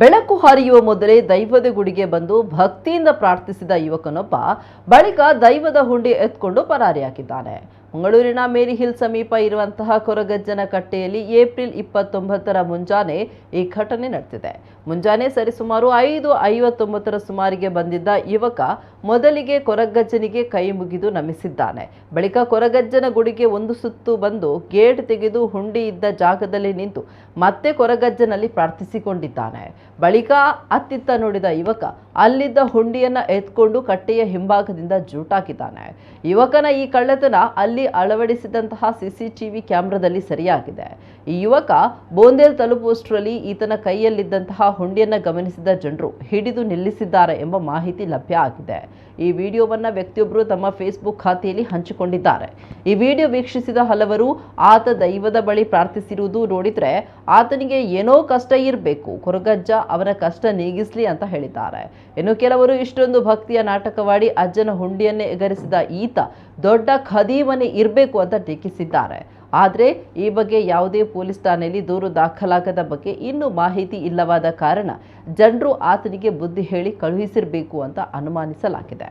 ಬೆಳಕು ಹರಿಯುವ ಮೊದಲೇ ದೈವದ ಗುಡಿಗೆ ಬಂದು ಭಕ್ತಿಯಿಂದ ಪ್ರಾರ್ಥಿಸಿದ ಯುವಕನೊಬ್ಬ ಬಳಿಕ ದೈವದ ಹುಂಡಿ ಎತ್ಕೊಂಡು ಪರಾರಿಯಾಗಿದ್ದಾನೆ. ಮಂಗಳೂರಿನ ಮೇರಿ ಹಿಲ್ ಸಮೀಪ ಇರುವಂತಹ ಕೊರಗಜ್ಜನ ಕಟ್ಟೆಯಲ್ಲಿ ಏಪ್ರಿಲ್ 29ರ ಮುಂಜಾನೆ ಈ ಘಟನೆ ನಡೆದಿದೆ. ಮುಂಜಾನೆ ಸರಿಸುಮಾರು 5:59ರ ಸುಮಾರಿಗೆ ಬಂದಿದ್ದ ಯುವಕ ಮೊದಲಿಗೆ ಕೊರಗಜ್ಜನಿಗೆ ಕೈ ಮುಗಿದು ನಮಿಸಿದ್ದಾನೆ. ಬಳಿಕ ಕೊರಗಜ್ಜನ ಗುಡಿಗೆ ಒಂದು ಸುತ್ತು ಬಂದು ಗೇಟ್ ತೆಗೆದು ಹುಂಡಿ ಇದ್ದ ಜಾಗದಲ್ಲಿ ನಿಂತು ಮತ್ತೆ ಕೊರಗಜ್ಜನಲ್ಲಿ ಪ್ರಾರ್ಥಿಸಿಕೊಂಡಿದ್ದಾನೆ. ಬಳಿಕ ಅತ್ತಿತ್ತ ನೋಡಿದ ಯುವಕ ಅಲ್ಲಿದ್ದ ಹುಂಡಿಯನ್ನ ಎತ್ಕೊಂಡು ಕಟ್ಟೆಯ ಹಿಂಭಾಗದಿಂದ ಜೂಟಾಕಿದ್ದಾನೆ. ಯುವಕನ ಈ ಕಳ್ಳತನ ಅಲ್ಲಿ ಅಳವಡಿಸಿದಂತಹ ಸಿಸಿಟಿವಿ ಕ್ಯಾಮೆರಾದಲ್ಲಿ ಸೆರೆಯಾಗಿದೆ. ಈ ಯುವಕ ಬೋಂದೇಲ್ ತಲುಪುವಷ್ಟರಲ್ಲಿ ಈತನ ಕೈಯಲ್ಲಿದ್ದಂತಹ ಹುಂಡಿಯನ್ನ ಗಮನಿಸಿದ ಜನರು ಹಿಡಿದು ನಿಲ್ಲಿಸಿದ್ದಾರೆ ಎಂಬ ಮಾಹಿತಿ ಲಭ್ಯ ಆಗಿದೆ. ಈ ವಿಡಿಯೋವನ್ನ ವ್ಯಕ್ತಿಯೊಬ್ಬರು ತಮ್ಮ ಫೇಸ್ಬುಕ್ ಖಾತೆಯಲ್ಲಿ ಹಂಚಿಕೊಂಡಿದ್ದಾರೆ. ಈ ವಿಡಿಯೋ ವೀಕ್ಷಿಸಿದ ಹಲವರು ಆತ ದೈವದ ಬಳಿ ಪ್ರಾರ್ಥಿಸಿರುವುದು ನೋಡಿದ್ರೆ ಆತನಿಗೆ ಏನೋ ಕಷ್ಟ ಇರಬೇಕು, ಕೊರಗಜ್ಜ ಅವನ ಕಷ್ಟ ನೀಗಿಸ್ಲಿ ಅಂತ ಹೇಳಿದ್ದಾರೆ. ಇನ್ನು ಕೆಲವರು ಇಷ್ಟೊಂದು ಭಕ್ತಿಯ ನಾಟಕವಾಡಿ ಅಜ್ಜನ ಹುಂಡಿಯನ್ನೇ ಎಗರಿಸಿದ ಈತ ದೊಡ್ಡ ಖದೀಮನೆ ಇರಬೇಕು ಅಂತ ಟೀಕಿಸಿದ್ದಾರೆ. ಆದರೆ ಈ ಬಗ್ಗೆ ಯಾವುದೇ ಪೊಲೀಸ್ ಠಾಣೆಯಲ್ಲಿ ದೂರು ದಾಖಲಾಗದ ಬಗ್ಗೆ ಇನ್ನೂ ಮಾಹಿತಿ ಇಲ್ಲವಾದ ಕಾರಣ ಜನರು ಆತನಿಗೆ ಬುದ್ಧಿ ಹೇಳಿ ಕಳುಹಿಸಿರಬೇಕು ಅಂತ ಅನುಮಾನಿಸಲಾಗಿದೆ.